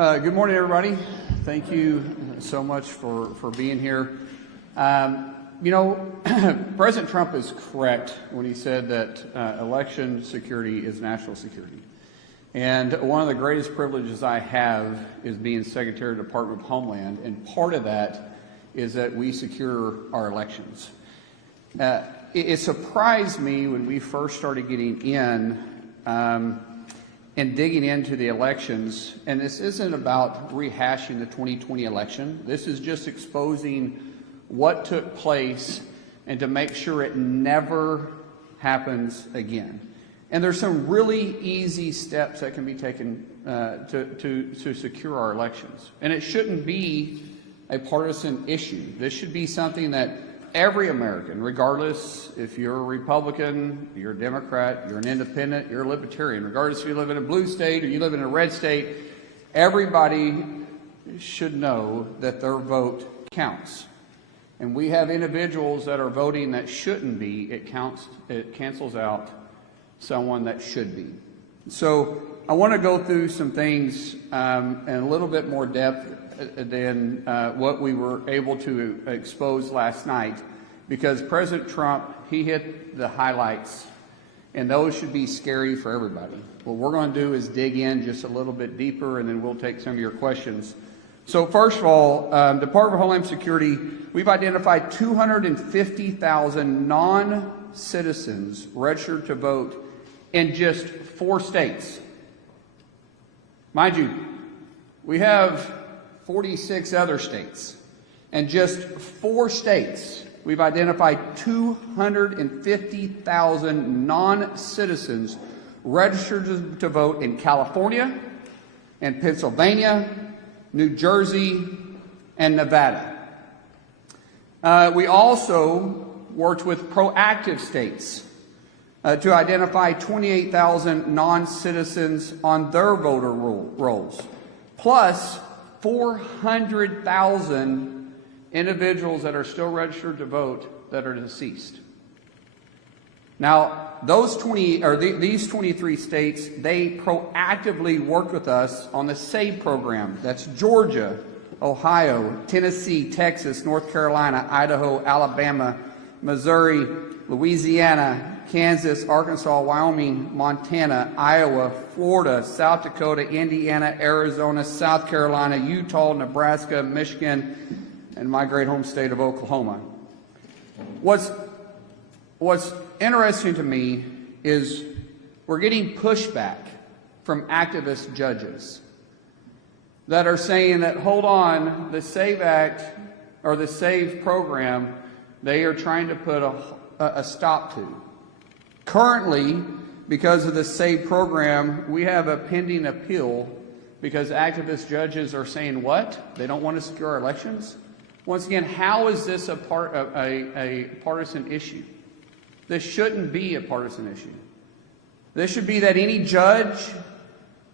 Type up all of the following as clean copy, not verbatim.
Good morning, everybody. Thank you so much for being here. President Trump is correct when he said that election security is national security. And one of the greatest privileges I have is being Secretary of the Department of Homeland, and part of that is that we secure our elections. It surprised me when we first started getting in and digging into the elections, and this isn't about rehashing the 2020 election. This is just exposing what took place and to make sure it never happens again. And there's some really easy steps that can be taken to secure our elections. And it shouldn't be a partisan issue. This should be something that every American, regardless if you're a Republican, you're a Democrat, you're an independent, you're a libertarian, regardless if you live in a blue state or you live in a red state, everybody should know that their vote counts. And we have individuals that are voting that shouldn't be. It cancels out someone that should be. So I want to go through some things in a little bit more depth than what we were able to expose last night, because President Trump, he hit the highlights, and those should be scary for everybody. What we're going to do is dig in just a little bit deeper, and then we'll take some of your questions. So first of all, Department of Homeland Security, we've identified 250,000 non-citizens registered to vote in just 4 states. Mind you, we have 46 other states. And just 4 states, we've identified 250,000 non-citizens registered to vote in California, and Pennsylvania, New Jersey, and Nevada. We also worked with proactive states to identify 28,000 non-citizens on their voter rolls, plus 400,000 individuals that are still registered to vote that are deceased. Now, these 23 states, they proactively worked with us on the SAVE program. That's Georgia, Ohio, Tennessee, Texas, North Carolina, Idaho, Alabama, Missouri, Louisiana, Kansas, Arkansas, Wyoming, Montana, Iowa, Florida, South Dakota, Indiana, Arizona, South Carolina, Utah, Nebraska, Michigan, and my great home state of Oklahoma. What's interesting to me is we're getting pushback from activist judges that are saying that, hold on, the SAVE Act or the SAVE program, they are trying to put a stop to. Currently, because of the SAVE program, we have a pending appeal because activist judges are saying what? They don't want to secure our elections? Once again, how is this a partisan issue? This shouldn't be a partisan issue. This should be that any judge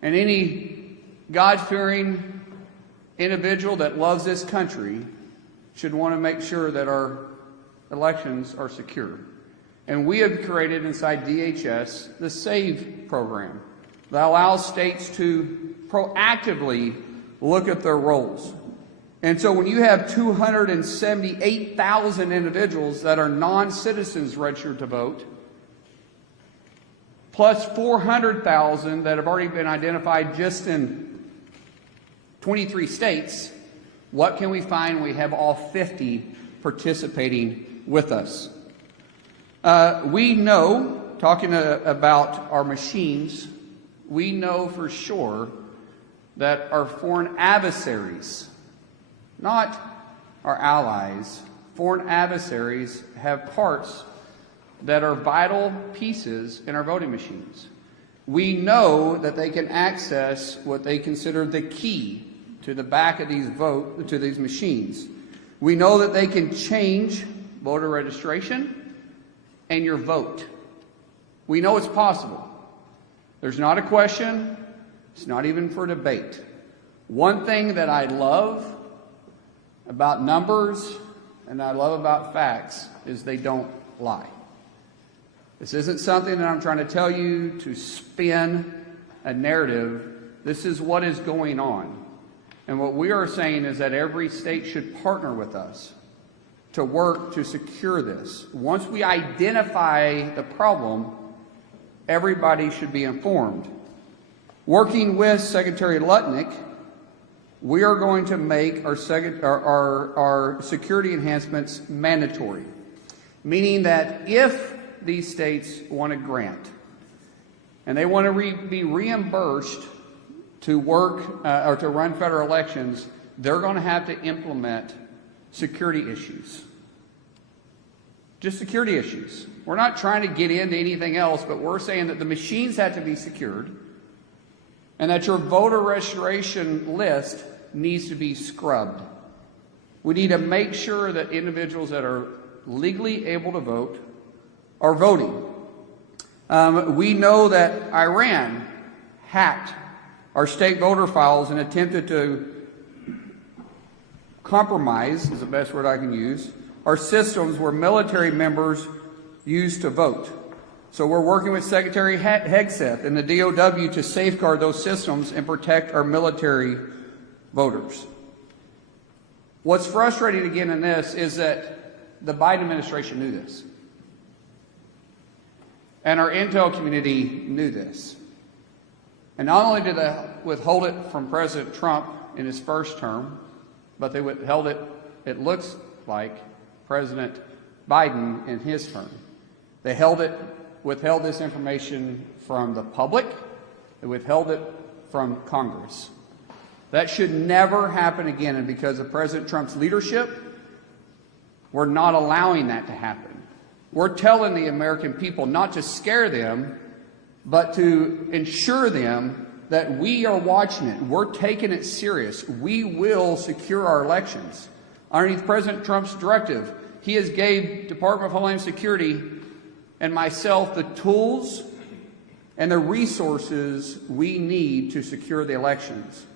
and any God-fearing individual that loves this country should want to make sure that our elections are secure. And we have created inside DHS the SAVE program that allows states to proactively look at their rolls. And so when you have 278,000 individuals that are non-citizens registered to vote, plus 400,000 that have already been identified just in 23 states, what can we find? We have all 50 participating with us. We know, talking about our machines, we know for sure that our foreign adversaries, not our allies, foreign adversaries have parts that are vital pieces in our voting machines. We know that they can access what they consider the key to the back of these machines. We know that they can change voter registration and your vote. We know it's possible. There's not a question. It's not even for debate. One thing that I love about numbers and I love about facts is they don't lie. This isn't something that I'm trying to tell you to spin a narrative. This is what is going on. And what we are saying is that every state should partner with us to work to secure this. Once we identify the problem, everybody should be informed. Working with Secretary Lutnick, we are going to make our security enhancements mandatory, meaning that if these states want a grant and they want to be reimbursed to work or to run federal elections, they're going to have to implement security issues. Just security issues. We're not trying to get into anything else, but we're saying that the machines have to be secured and that your voter registration list needs to be scrubbed. We need to make sure that individuals that are legally able to vote are voting. We know that Iran hacked our state voter files and attempted to compromise, is the best word I can use, our systems where military members used to vote. So we're working with Secretary Hegseth and the DOW to safeguard those systems and protect our military voters. What's frustrating again in this is that the Biden administration knew this. And our intel community knew this. And not only did they withhold it from President Trump in his first term, but they withheld it, it looks like, President Biden in his term. They withheld this information from the public. They withheld it from Congress. That should never happen again, and because of President Trump's leadership, we're not allowing that to happen. We're telling the American people not to scare them, but to ensure them that we are watching it. We're taking it serious. We will secure our elections. Underneath President Trump's directive, he has gave Department of Homeland Security and myself the tools and the resources we need to secure the elections.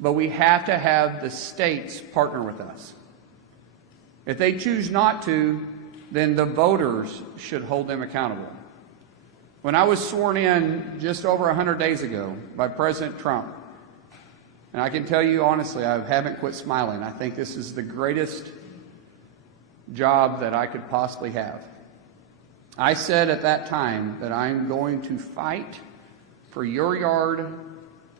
But we have to have the states partner with us. If they choose not to, then the voters should hold them accountable. When I was sworn in just over 100 days ago by President Trump, and I can tell you honestly, I haven't quit smiling. I think this is the greatest job that I could possibly have. I said at that time that I'm going to fight for your yard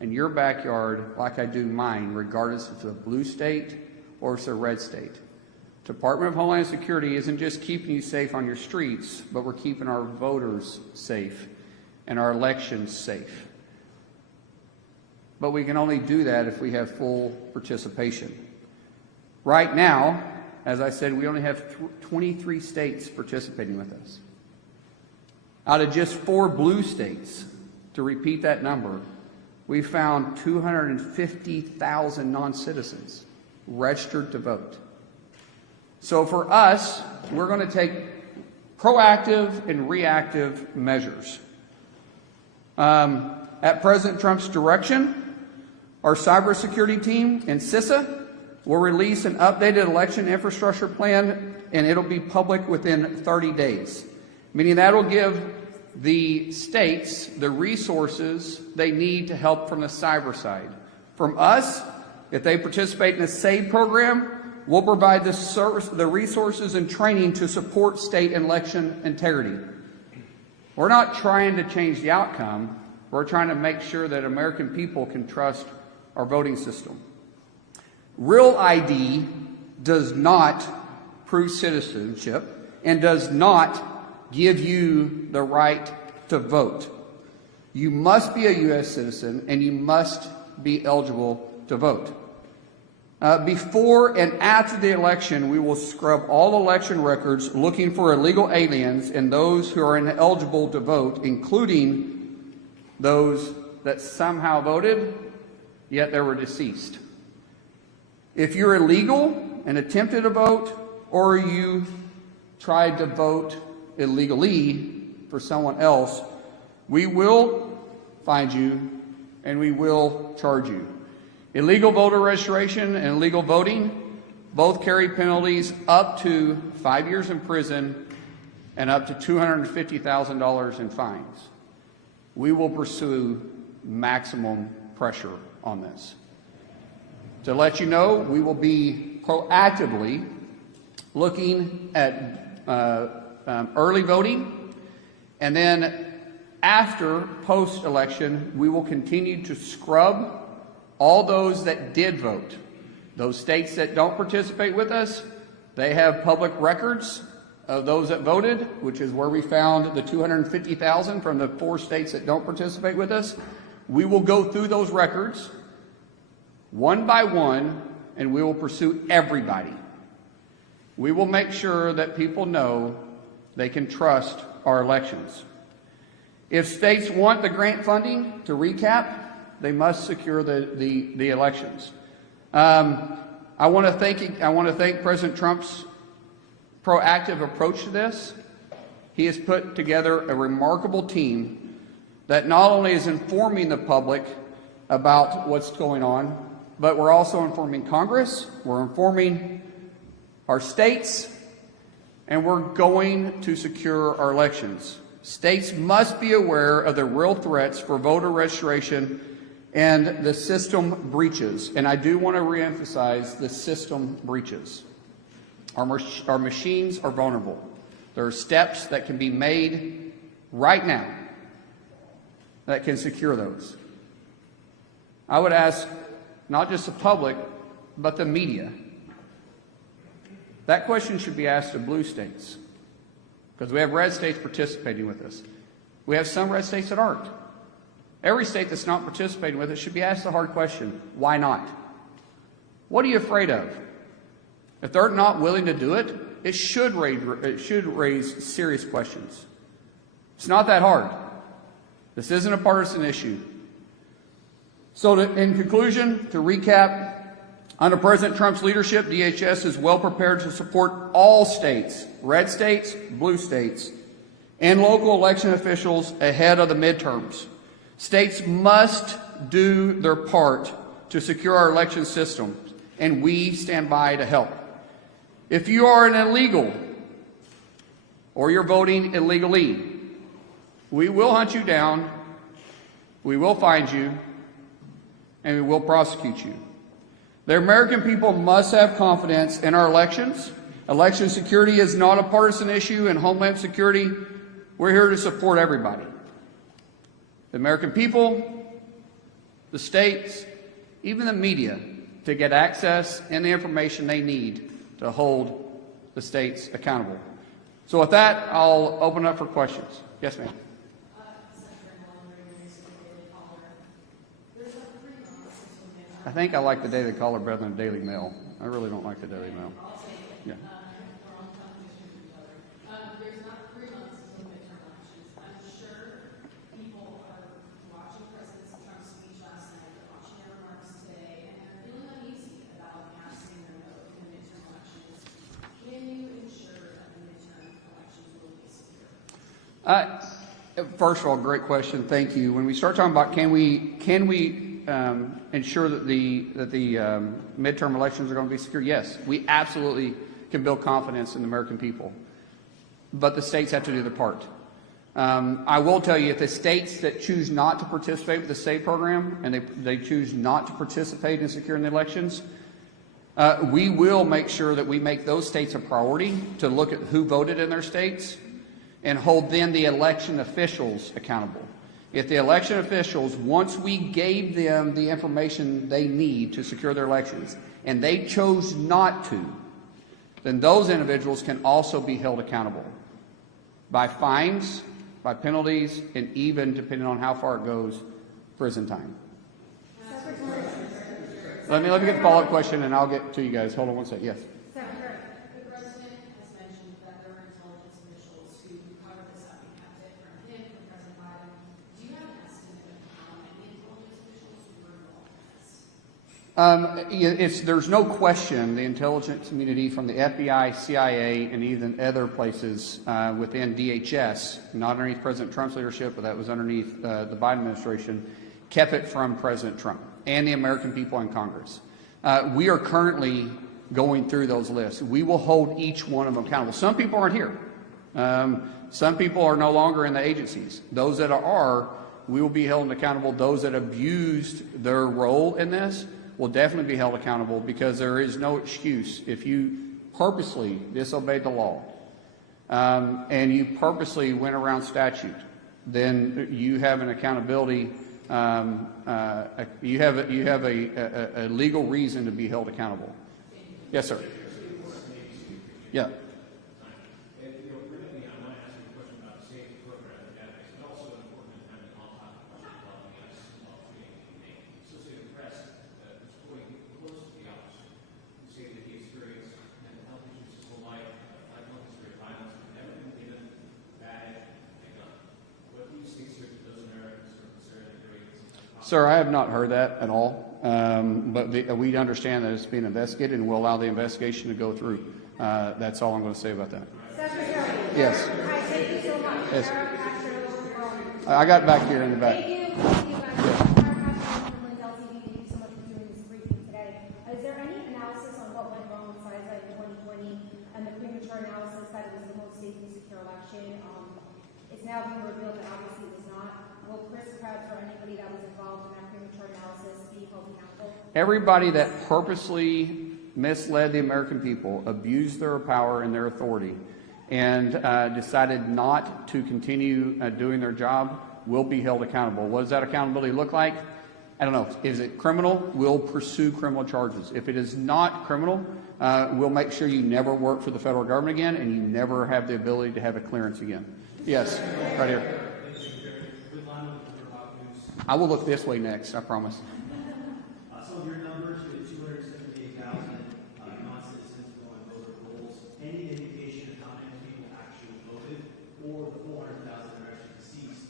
and your backyard like I do mine, regardless if it's a blue state or if it's a red state. Department of Homeland Security isn't just keeping you safe on your streets, but we're keeping our voters safe and our elections safe. But we can only do that if we have full participation. Right now, as I said, we only have 23 states participating with us. Out of just 4 blue states, to repeat that number, we found 250,000 non-citizens registered to vote. So for us, we're going to take proactive and reactive measures. At President Trump's direction, our cybersecurity team and CISA will release an updated election infrastructure plan, and it'll be public within 30 days, meaning that will give the states the resources they need to help from the cyber side. From us, if they participate in the SAVE program, we'll provide the resources and training to support state election integrity. We're not trying to change the outcome. We're trying to make sure that American people can trust our voting system. Real ID does not prove citizenship and does not give you the right to vote. You must be a U.S. citizen and you must be eligible to vote. Before and after the election, we will scrub all election records looking for illegal aliens and those who are ineligible to vote, including those that somehow voted, yet they were deceased. If you're illegal and attempted to vote, or you tried to vote illegally for someone else, we will find you and we will charge you. Illegal voter registration and illegal voting both carry penalties up to 5 years in prison and up to $250,000 in fines. We will pursue maximum pressure on this. To let you know, we will be proactively looking at early voting, and then after post-election, we will continue to scrub all those that did vote. Those states that don't participate with us, they have public records of those that voted, which is where we found the 250,000 from the 4 states that don't participate with us. We will go through those records one by one, and we will pursue everybody. We will make sure that people know they can trust our elections. If states want the grant funding, to recap, they must secure the elections. I want to thank President Trump's proactive approach to this. He has put together a remarkable team that not only is informing the public about what's going on, but we're also informing Congress, we're informing our states, and we're going to secure our elections. States must be aware of the real threats for voter registration and the system breaches. And I do want to reemphasize the system breaches. Our machines are vulnerable. There are steps that can be made right now that can secure those. I would ask not just the public, but the media. That question should be asked of blue states, because we have red states participating with us. We have some red states that aren't. Every state that's not participating with us should be asked the hard question, why not? What are you afraid of? If they're not willing to do it, it should raise serious questions. It's not that hard. This isn't a partisan issue. So in conclusion, to recap, under President Trump's leadership, DHS is well prepared to support all states, red states, blue states, and local election officials ahead of the midterms. States must do their part to secure our election system, and we stand by to help. If you are an illegal or you're voting illegally, we will hunt you down, we will find you, and we will prosecute you. The American people must have confidence in our elections. Election security is not a partisan issue, and Homeland Security, we're here to support everybody. The American people, the states, even the media, to get access and the information they need to hold the states accountable. So with that, I'll open up for questions. Yes, ma'am. I think I like the Daily Caller better than the Daily Mail. I really don't like the Daily Mail. Yeah. There's not 3 months until midterm elections. I'm sure people are watching President Trump's speech last night, they're watching their remarks today, and they're feeling uneasy about casting their vote in the midterm elections. Can you ensure that the midterm elections will be secure? First of all, great question. Thank you. When we start talking about can we ensure that the midterm elections are going to be secure? Yes, we absolutely can build confidence in the American people, but the states have to do their part. I will tell you, if the states that choose not to participate with the state program and they choose not to participate in securing the elections, we will make sure that we make those states a priority to look at who voted in their states and hold then the election officials accountable. If the election officials, once we gave them the information they need to secure their elections, and they chose not to, then those individuals can also be held accountable by fines, by penalties, and even, depending on how far it goes, prison time. Let me get the follow-up question, and I'll get to you guys. Hold on one second. Yes. The president has mentioned that there were intelligence officials who covered this up and kept it from him, from President Biden. Do you have an estimate of how many intelligence officials were involved in this? There's no question the intelligence community from the FBI, CIA, and even other places within DHS, not underneath President Trump's leadership, but that was underneath the Biden administration, kept it from President Trump and the American people in Congress. We are currently going through those lists. We will hold each one of them accountable. Some people aren't here. Some people are no longer in the agencies. Those that are, we will be held accountable. Those that abused their role in this, will definitely be held accountable, because there is no excuse if you purposely disobeyed the law and you purposely went around statute, then you have an accountability. You have a legal reason to be held accountable. Yes, sir. Yeah. Sir, I have not heard that at all, but we understand that it's being investigated, and we'll allow the investigation to go through. That's all I'm going to say about that. Secretary. Yes. Hi, thank you so much. Yes. Thank I got back here in the back. you. Thank you, guys. Thank you so much for doing this briefing today. Is there any analysis on what went wrong with SISA in 2020 and the premature analysis that it was the most safe and secure election? It's now being revealed that obviously it was not. Will Chris Krebs or anybody that was involved in that premature analysis be held accountable? Everybody that purposely misled the American people, abused their power and their authority, and decided not to continue doing their job will be held accountable. What does that accountability look like? I don't know. Is it criminal? We'll pursue criminal charges. If it is not criminal, we'll make sure you never work for the federal government again, and you never have the ability to have a clearance again. Yes, right here. I will look this way next, I promise. Some of your numbers, you had 278,000 non-citizens who on voter rolls. Any indication of how many people actually voted, or the 400,000 are actually deceased?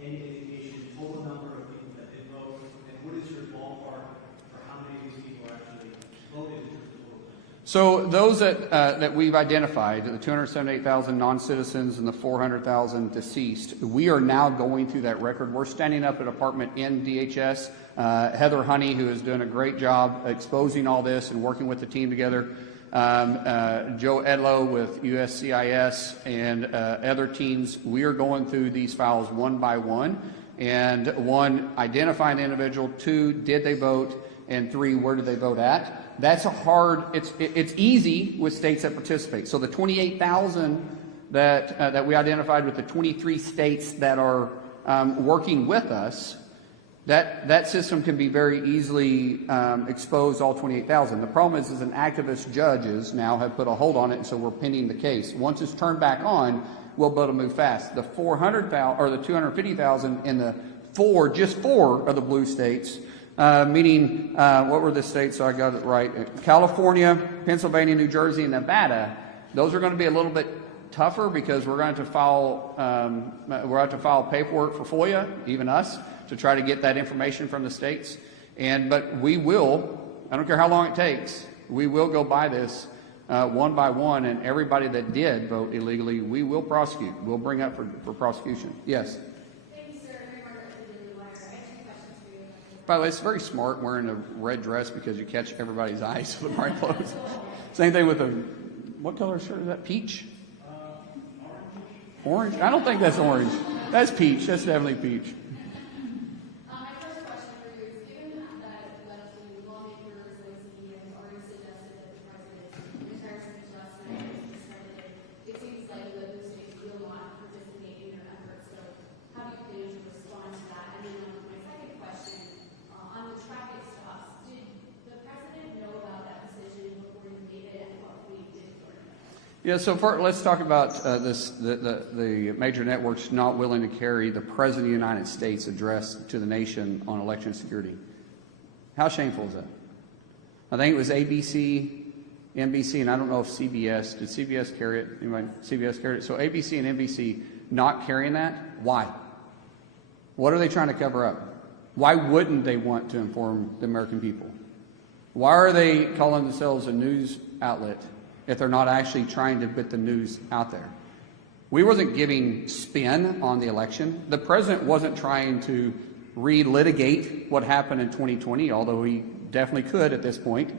Any indication, total number of people that did vote, and what is your ballpark for how many of these people actually voted in terms of total? So those that we've identified, the 278,000 non-citizens and the 400,000 deceased, we are now going through that record. We're standing up a department in DHS. Heather Honey, who is doing a great job exposing all this and working with the team together. Joe Edlow with USCIS and other teams. We are going through these files one by one. And one, identifying the individual. Two, did they vote? And three, where did they vote at? That's a hard, it's easy with states that participate. So the 28,000 that we identified with the 23 states that are working with us, that system can be very easily exposed, all 28,000. The problem is an activist judges now have put a hold on it, and so we're pending the case. Once it's turned back on, we'll be able to move fast. The 400,000 or the 250,000 in the just four of the blue states. Meaning, what were the states? So I got it right. California, Pennsylvania, New Jersey, and Nevada. Those are going to be a little bit tougher because we're going to file paperwork for FOIA, even us, to try to get that information from the states. But we will. I don't care how long it takes. We will go by this one by one, and everybody that did vote illegally, we will prosecute. We'll bring up for prosecution. Yes. By the way, it's very smart wearing a red dress because you catch everybody's eyes with bright clothes. Same thing with what color shirt is that? Peach? Orange? I don't think that's orange. That's peach. That's definitely peach. My first question for you is, given that legislative lawmakers like CB have already suggested that the president's entire speech last night was discredited, it seems like the blue states will not participate in their efforts. So how do you plan to respond to that? And then my second question, on the traffic stops, did the president know about that decision before he made it, and what we did for it? Yeah, so let's talk about the major networks not willing to carry the President of the United States address to the nation on election security. How shameful is that? I think it was ABC, NBC, and I don't know if CBS. Did CBS carry it? Anybody? CBS carried it. So ABC and NBC not carrying that? Why? What are they trying to cover up? Why wouldn't they want to inform the American people? Why are they calling themselves a news outlet if they're not actually trying to put the news out there? We wasn't giving spin on the election. The president wasn't trying to relitigate what happened in 2020, although he definitely could at this point.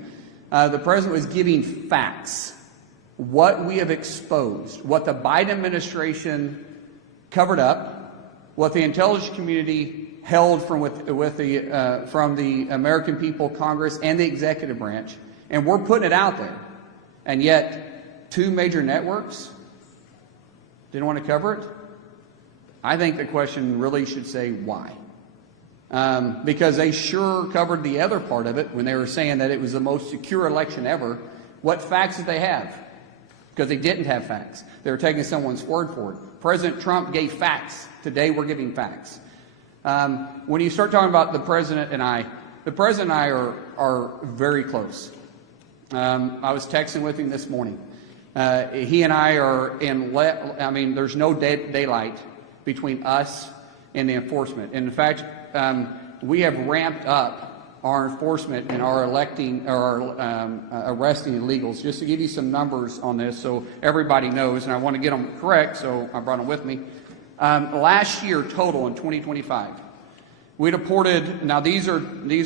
The president was giving facts, what we have exposed, what the Biden administration covered up, what the intelligence community held from the American people, Congress, and the executive branch, and we're putting it out there. And yet, 2 major networks didn't want to cover it. I think the question really should say why. Because they sure covered the other part of it when they were saying that it was the most secure election ever. What facts did they have? Because they didn't have facts. They were taking someone's word for it. President Trump gave facts. Today we're giving facts. When you start talking about the President and I are very close. I was texting with him this morning. He and I are there's no daylight between us and the enforcement. And in fact, we have ramped up our enforcement and our arresting illegals. Just to give you some numbers on this so everybody knows, and I want to get them correct, so I brought them with me. Last year total in 2025, we deported, now these are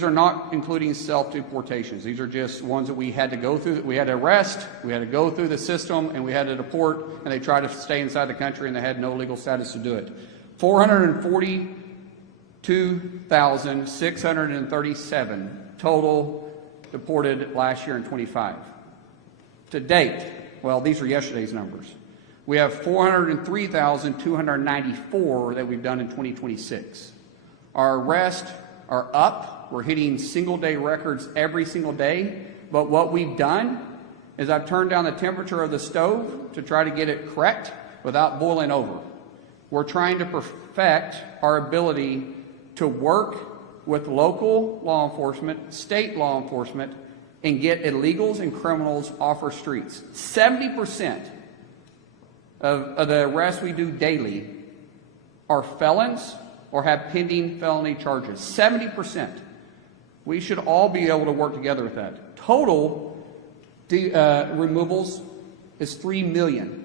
not including self-deportations. These are just ones that we had to go through. We had to arrest, we had to go through the system, and we had to deport, and they tried to stay inside the country and they had no legal status to do it. 442,637 total deported last year in 25. To date, well, these are yesterday's numbers. We have 403,294 that we've done in 2026. Our arrests are up. We're hitting single-day records every single day. But what we've done is I've turned down the temperature of the stove to try to get it correct without boiling over. We're trying to perfect our ability to work with local law enforcement, state law enforcement, and get illegals and criminals off our streets. 70% of the arrests we do daily are felons or have pending felony charges. 70%. We should all be able to work together with that. Total removals is 3 million.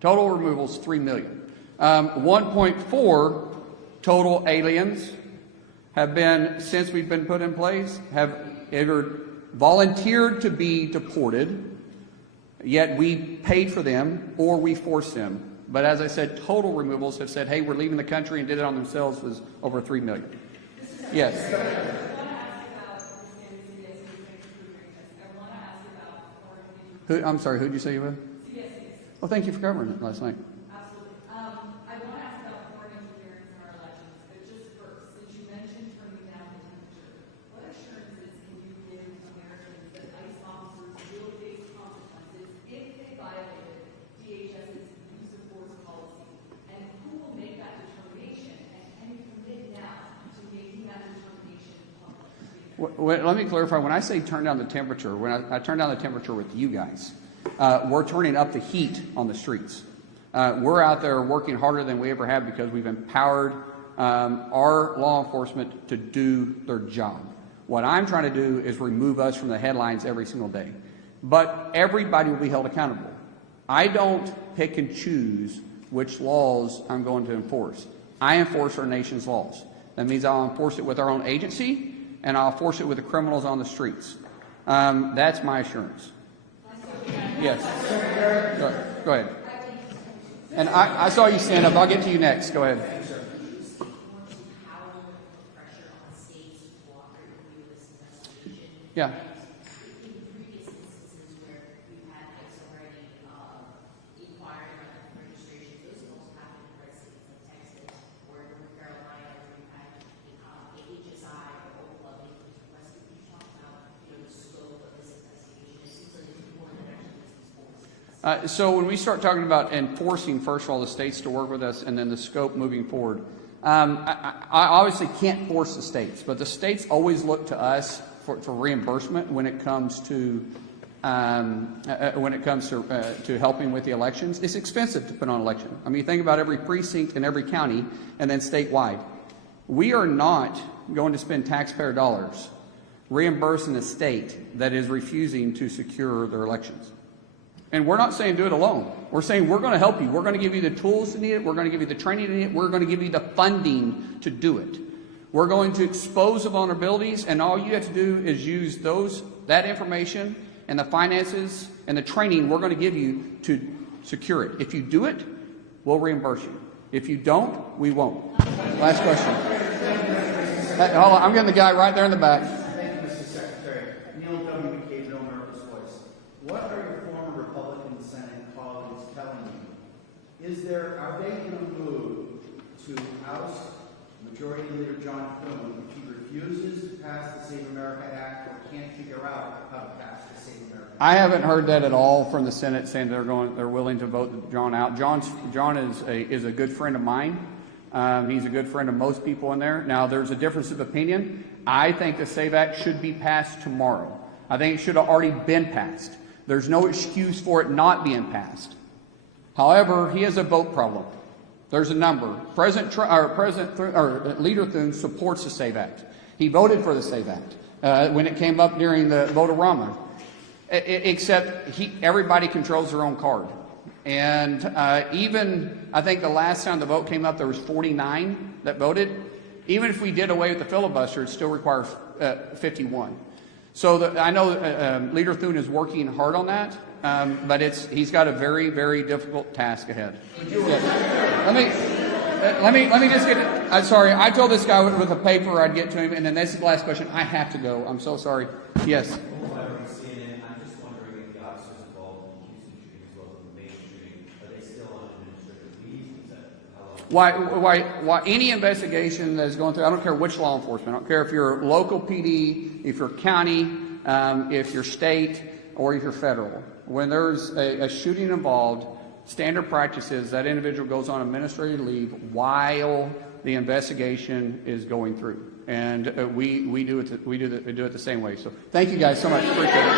Total removals, 3 million. 1.4 total aliens have been, since we've been put in place, have either volunteered to be deported, yet we paid for them, or we forced them. But as I said, total removals have said, hey, we're leaving the country and did it on themselves was over 3 million. Yes. I'm sorry, who did you say you were? Well, thank you for covering it last night. Absolutely. I want to ask about foreign interference in our elections, but just first, since you mentioned turning down the temperature, what assurances can you give Americans that ICE officers will face consequences if they violate DHS's use of force policy? And who will make that determination? And can you commit now to making that determination public? Let me clarify. When I say turn down the temperature, when I turn down the temperature with you guys, we're turning up the heat on the streets. We're out there working harder than we ever have because we've empowered our law enforcement to do their job. What I'm trying to do is remove us from the headlines every single day. But everybody will be held accountable. I don't pick and choose which laws I'm going to enforce. I enforce our nation's laws. That means I'll enforce it with our own agency, and I'll enforce it with the criminals on the streets. That's my assurance. Yes. Go ahead. And I saw you stand up. I'll get to you next. Go ahead. Yeah. So when we start talking about enforcing, first of all, the states to work with us and then the scope moving forward, I obviously can't force the states, but the states always look to us for reimbursement when it comes to helping with the elections. It's expensive to put on an election. I mean, think about every precinct in every county and then statewide. We are not going to spend taxpayer dollars reimbursing a state that is refusing to secure their elections. And we're not saying do it alone. We're saying we're going to help you. We're going to give you the tools to need it. We're going to give you the training to need it. We're going to give you the funding to do it. We're going to expose the vulnerabilities, and all you have to do is use that information and the finances and the training we're going to give you to secure it. If you do it, we'll reimburse you. If you don't, we won't. Last question. Hey, hold on, I'm getting the guy right there in the back. Thank you, Mr. Secretary. Neil W. McCabe, No America's Voice. What are your former Republican Senate colleagues telling you? Are they in a mood to oust Majority Leader John Thune if he refuses to pass the Save America Act or can't figure out how to pass the Save America Act? I haven't heard that at all from the Senate saying they're willing to vote John out. John is a good friend of mine. He's a good friend of most people in there. Now, there's a difference of opinion. I think the SAVE Act should be passed tomorrow. I think it should have already been passed. There's no excuse for it not being passed. However, he has a vote problem. There's a number. Leader Thune supports the SAVE Act. He voted for the SAVE Act when it came up during the vote-a-rama. Except everybody controls their own card. And even, I think the last time the vote came up, there was 49 that voted. Even if we did away with the filibuster, it still requires 51. So I know Leader Thune is working hard on that, but he's got a very, very difficult task ahead. Yeah. Let me just get it. I'm sorry. I told this guy with a paper I'd get to him, and then this is the last question. I have to go. I'm so sorry. Yes. Why any investigation that is going through, I don't care which law enforcement, I don't care if you're local PD, if you're county, if you're state, or if you're federal. When there's a shooting involved, standard practice is that individual goes on administrative leave while the investigation is going through. And we do it the same way. So thank you guys so much. Appreciate it.